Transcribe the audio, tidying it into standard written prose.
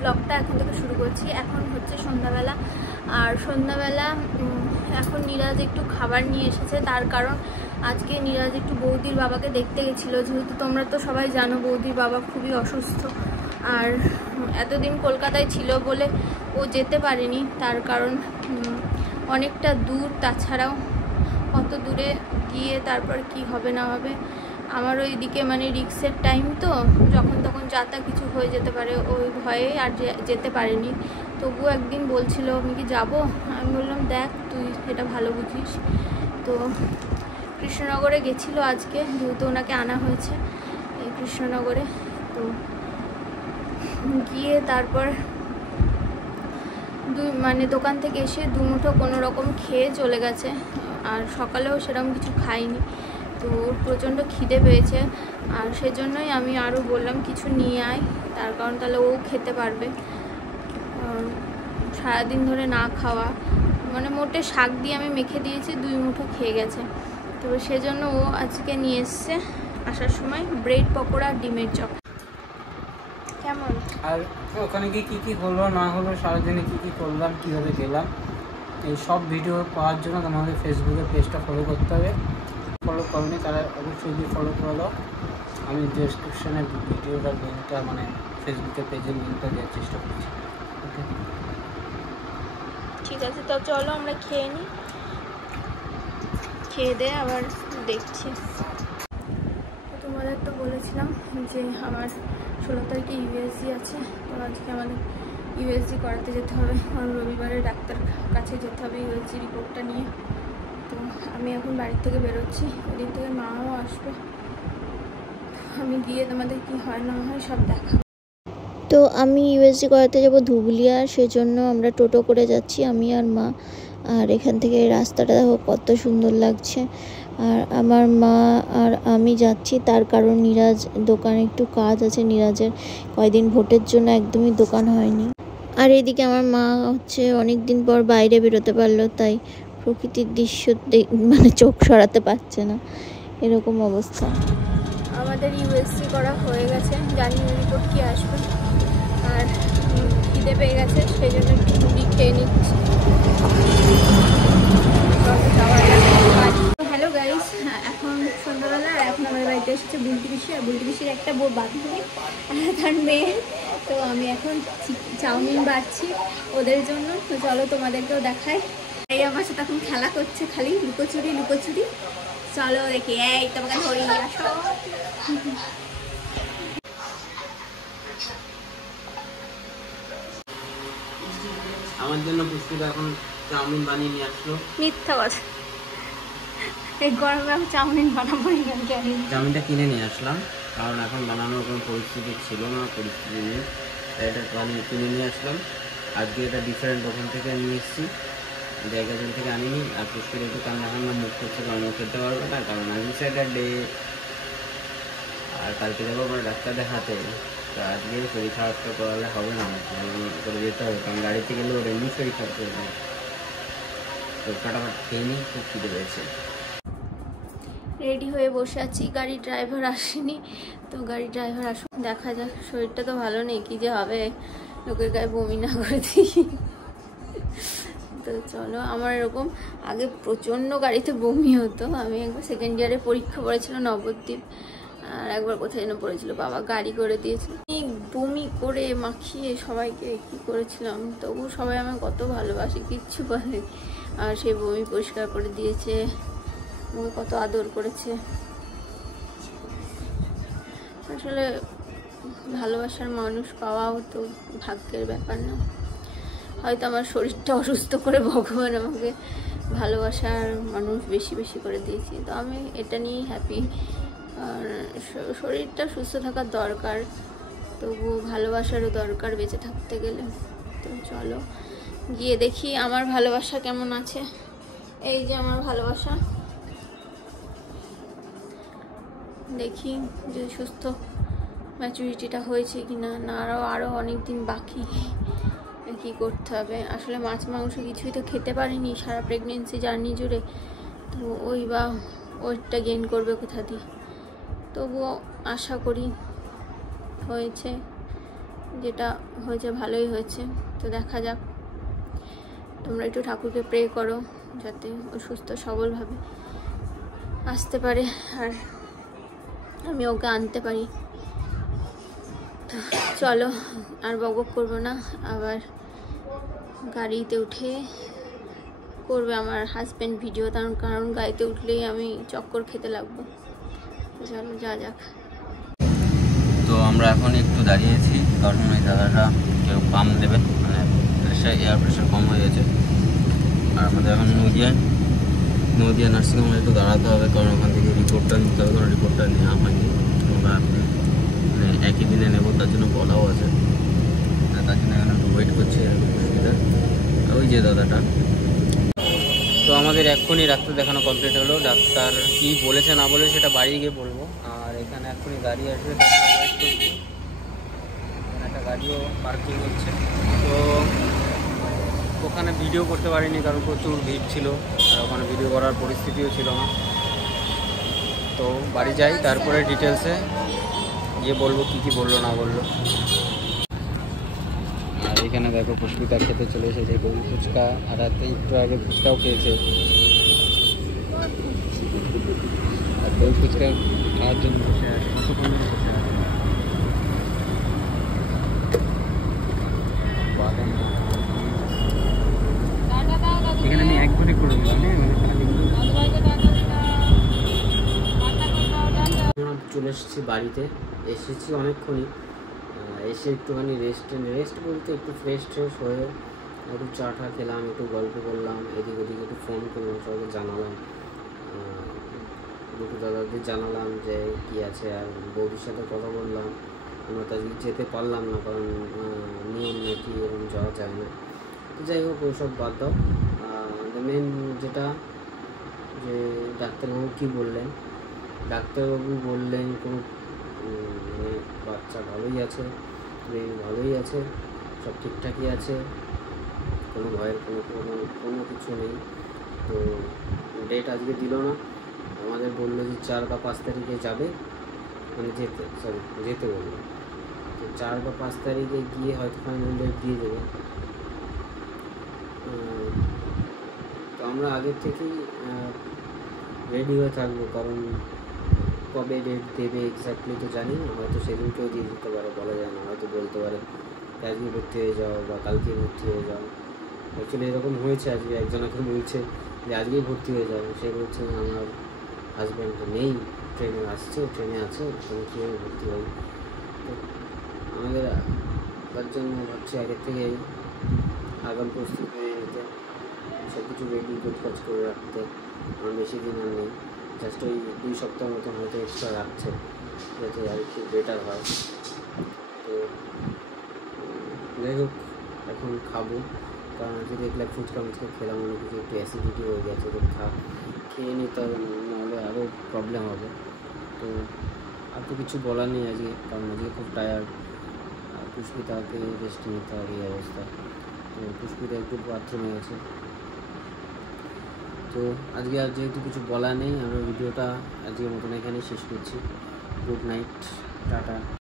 ব্লগটা এখন থেকে শুরু করছি। এখন হচ্ছে সন্ধ্যাবেলা, আর সন্ধ্যাবেলা এখন নিরাজ একটু খাবার নিয়ে এসেছে। তার কারণ আজকে নিরাজ একটু বৌদির বাবাকে দেখতে গেছিলো, যেহেতু তোমরা তো সবাই জানো বৌদির বাবা খুবই অসুস্থ, আর এতদিন কলকাতায় ছিল বলে ও যেতে পারেনি। তার কারণ অনেকটা দূর, তাছাড়াও কত দূরে গিয়ে তারপর কি হবে না হবে, আমার ওইদিকে মানে রিক্সের টাইম, তো যখন তখন যাতা কিছু হয়ে যেতে পারে, ওই ভয়ে আর যেতে পারেনি। তবুও একদিন বলছিল আমি কি যাবো, আমি বললাম দেখ তুই এটা ভালো বুঝিস। তো কৃষ্ণনগরে গেছিলো আজকে, যেহেতু ওনাকে আনা হয়েছে এই কৃষ্ণনগরে। তো গিয়ে তারপর মানে দোকান থেকে এসে দুমুঠো কোনো রকম খেয়ে চলে গেছে, আর সকালেও সেরকম কিছু খাইনি। তো ওর প্রচণ্ড খিদে পেয়েছে, আর সেজন্যই আমি আরও বললাম কিছু নিয়ে আয়, তার কারণ তাহলে ও খেতে পারবে। সারাদিন ধরে না খাওয়া, মানে মোটে শাক দিয়ে আমি মেখে দিয়েছি, 2 মুঠো খেয়ে গেছে। তো সেজন্য ও আজকে নিয়ে এসছে আসার সময় ব্রেড পকোড়া আর ডিমের চপ। কেমন? আর ওখানে গিয়ে কী কী হলো না হলো, সারাদিনে কী কী করলাম, কীভাবে গেলাম, এই সব ভিডিও পাওয়ার জন্য তোমাদের ফেসবুকের পেজটা ফলো করতে হবে। ফলো করনি তারা অবশ্যই গিয়ে ফলো করে দাও। আমি ডেসক্রিপশানে ভিডিওটার লিঙ্কটা, মানে ফেসবুকের পেজের লিঙ্কটা দেওয়ার চেষ্টা করছি। ওকে, ঠিক আছে, তো চলো আমরা খেয়ে নিই, খেয়ে দিয়ে আবার দেখছি। তোমাদের তো বলেছিলাম যে আমার 16 তারিখে ইউএসজি আছে, তো আজকে আমাদের ইউএসজি করাতে যেতে হবে, কারণ রবিবারে ডাক্তার কাছে যেতে হবে ইউএসজি রিপোর্টটা নিয়ে। তো আমি এখন বাড়ির থেকে বেরোচ্ছি, ওদিন থেকে মাও আসবে, আমি গিয়ে তোমাদের কি হয় না হয় সব দেখাবো। তো আমি ইউএসজি করাতে যাব ধুবুলিয়া, সেজন্য আমরা টোটো করে যাচ্ছি আমি আর মা। আর এখান থেকে রাস্তাটা দেখো কত সুন্দর লাগছে। আর আমার মা আর আমি যাচ্ছি তার কারণ নিরাজ দোকানে একটু কাজ আছে, নিরাজের কয়দিন ভোটের জন্য একদমই দোকান হয়নি। আর এদিকে আমার মা হচ্ছে অনেক দিন পর বাইরে বেরোতে পারলো, তাই প্রকৃতির দৃশ্য মানে চোখ সরাতে পারছে না, এরকম অবস্থা। আমাদের ইউএসজি করা হয়ে গেছে, জানি রিপোর্ট কি আসবে, আর খিদে পেয়ে গেছে সেই জন্য একটু মুড়ি খেয়ে নিচ্ছি। হ্যালো গাইস, এখন সন্ধ্যাবেলা, আর এখন আমাদের বাড়িতে এসেছে বুলটি পিসি, আর বুলটি পিসির একটা বান্ধবী আর তার মেয়ে। তো আমি এখন চাউমিন বাড়ছি ওদের জন্য, তো চলো তোমাদেরকেও দেখাই। এই আমার সাথে এখন খেলা করছে, খালি লুকোচুরি লুকোচুরি। চলো দেখি, এই তোমাকে ধরি, আসো। আমার জন্য পুষ্পিতা এখন চাউমিন বানিয়ে নিয়ে আসলো। মিথ্যা কথা, এই গরমে আমি চাউমিন বানাবো না। চাউমিনটা কিনে নিয়ে আসলাম, কারণ এখন বানানোর কোনো পরিস্থিতি ছিল না, পরিস্থিতি নেই, তাই এটা বানিয়ে কিনে নিয়ে আসলাম। আজকে এটা ডিফারেন্ট ওখান থেকে নিয়ে এসেছি, জায়গা থেকে আনিনি। আর পুষ্পির একটু কান্না কান্না মুখ করছে, কারণ ও খেতে পারবে না, কারণ আজকে স্যাটারডে, আর কালকে যাবো আমার ডাক্তার দেখাতে। তো আজকে শরীর খারাপটা করালে হবে না, করে যেতে হবে, কারণ গাড়িতে গেলে ওর এমনি শরীর খারাপ হয়ে যায়। তো ফটাফট খেয়ে নিই, খুব খিদে পেয়েছে। রেডি হয়ে বসে আছি, গাড়ি ড্রাইভার আসেনি, তো গাড়ি ড্রাইভার আসুক, দেখা যাক। শরীরটা তো ভালো নেই, কি যে হবে, লোকের গায়ে বমি না করে দিই। তো চলো, আমার এরকম আগে প্রচণ্ড গাড়িতে বমি হতো। আমি একবার সেকেন্ড ইয়ারে পরীক্ষা পড়েছিল নবদ্বীপ, আর একবার কোথায় যেন পড়েছিল, বাবা গাড়ি করে দিয়েছিল, বমি করে মাখিয়ে সবাইকে কি করেছিলাম। তবু সবাই আমার কত ভালোবাসে, কিচ্ছু বলে, আর সেই বমি পরিষ্কার করে দিয়েছে, আমাকে কত আদর করেছে। আসলে ভালোবাসার মানুষ পাওয়াও তো ভাগ্যের ব্যাপার না, হয়তো আমার শরীরটা অসুস্থ করে ভগবান আমাকে ভালোবাসার মানুষ বেশি বেশি করে দিয়েছি, তো আমি এটা নিয়েই হ্যাপি। আর শরীরটা সুস্থ থাকার দরকার, তবু ভালোবাসারও দরকার বেঁচে থাকতে গেলে। তো চলো গিয়ে দেখি আমার ভালোবাসা কেমন আছে। এই যে আমার ভালোবাসা, দেখি যে সুস্থ ম্যাচুরিটিটা হয়েছে কি না, না আরও অনেক দিন বাকি, কি করতে হবে। আসলে মাছ মাংস কিছুই তো খেতে পারিনি সারা প্রেগনেন্সি জার্নি জুড়ে, তো ওই বা ওয়েটটা গেইন করবে কোথা দিয়ে। তবুও আশা করি হয়েছে, যেটা হয়েছে ভালোই হয়েছে। তো দেখা যাক, তোমরা একটু ঠাকুরকে প্রে করো যাতে ও সুস্থ সবলভাবে আসতে পারে আর আমি ওকে আনতে পারি। তো চলো আর বকবক করবো না, আবার গাড়িতে উঠে করবে আমার হাজব্যান্ড ভিডিও, কারণ গাড়িতে উঠলেই আমি চক্কর খেতে লাগবো। তো চলো যা যাক। তো আমরা এখন একটু দাঁড়িয়েছি কারণ ওই দাদাটা কেউ পাম্প দেবে, মানে প্রেশার এয়ার প্রেশার কম হয়ে গেছে। আর আমাদের এখন নদিয়া নার্সিংহোমে একটু দাঁড়াতে হবে, কারণ ওখান থেকে রিপোর্টটা নিতে হবে, কারণ রিপোর্টটা নেওয়া হয়নি। আমরা মানে একই দিনে নেব, তার জন্য বলাও আছে, তার জন্য এখন একটু ওয়েট করছি। ওই যে দাদাটা। তো আমাদের এক্ষুনি ডাক্তার দেখানো কমপ্লিট হলো। ডাক্তার কী বলেছে না বলে সেটা বাড়ি গিয়ে বলবো। আর এখানে এক্ষুনি গাড়ি আসবে, ওয়েট করছি। একটা গাড়িও পার্কিং হচ্ছে। তো ওখানে ভিডিও করতে পারিনি কারণ প্রচুর ভিড় ছিল, আর ওখানে ভিডিও করার পরিস্থিতিও ছিল না। তো বাড়ি যাই, তারপরে ডিটেলসে গিয়ে বলবো কী কী বললো না বললো। আর এখানে দেখো পুষ্পিতা খেতে চলে এসেছে দই ফুচকা, আর রাতে একটু আগে ফুচকাও খেয়েছে। আর দই ফুচকা খাওয়ার জন্য বসে আছে, কতক্ষণ বসে আছে। এখানে আমি একবারই করে চলে এসেছি বাড়িতে, এসেছি অনেকক্ষণই। এসে একটুখানি রেস্ট বলতে একটু ফ্রেশ হয়ে একটু চা খেলাম, একটু গল্প করলাম, এদিক ওদিকে একটু ফোন করলাম, সবাইকে জানালাম, দুটো দাদাদের জানালাম যে কী আছে। আর বৌদির সাথে কথা বললাম। আমরা তো আজকে যেতে পারলাম না, কারণ নিয়ম নাকি এরকম যাওয়া যায় না। যাই হোক, ওইসব বাদ দাও। মেন যেটা, যে ডাক্তারবাবু কী বললেন, ডাক্তারবাবু বললেন কোনো মানে বাচ্চা ভালোই আছে, ভালোই আছে, সব ঠিকঠাকই আছে, কোনো ভয়ের কোনো কিছু নেই। তো ডেট আজকে দিল না, আমাদের বললো যে 4 বা 5 তারিখে যাবে, মানে যেতে বললো। তো 4 বা 5 তারিখে গিয়ে হয়তো ফাইনাল ডেট দিয়ে দেবে। তো আমরা আগের থেকেই রেডি হয়ে থাকবো, কারণ কবে ডেট দেবে এক্স্যাক্টলি তো জানি না, হয়তো সেদিনকেও দিয়ে দিতে পারে, বলা যায় না। হয়তো বলতে পারে আজকে ভর্তি হয়ে যাও বা কালকে ভর্তি হয়ে যাও। অ্যাকচুয়ালি এরকম হয়েছে, আজকে একজনকে বলছে যে আজকেই ভর্তি হয়ে যাও, সে বলছে আমার হাজব্যান্ড নেই, ট্রেনে আছে, ওখানে কীভাবে ভর্তি হই। তো আমাদের তার জন্য ভাবছি আগের থেকে আগাম প্রস্তুত হয়ে নিতে, সব কিছু রেডি কাজ করে রাখতে। আমার বেশি দিন আর নেই, জাস্ট ওই 2 সপ্তাহ মতন হয়তো এক্সট্রা রাখছে, যাতে আর কি বেটার হয়। তো যাই হোক, এখন খাবো, কারণ আজকে দেখলাম ফুচকা খেলাম, অনেক কিছু একটু অ্যাসিডিটি হয়ে গেছে। তো খেয়ে নিতে হবে, নাহলে আরও প্রবলেম হবে। তো আর তো কিছু বলার নেই আজকে, কারণ আজকে খুব টায়ার্ড। পুষ্পিতাকে রেস্ট নিতে হবে এই অবস্থায়। তো পুষ্পিতা একটু বাথরুমে গেছে। তো আজকে আর যেহেতু কিছু বলা নেই, আমরা ভিডিওটা আজকের মতন এখানেই শেষ করছি। Good night, tata.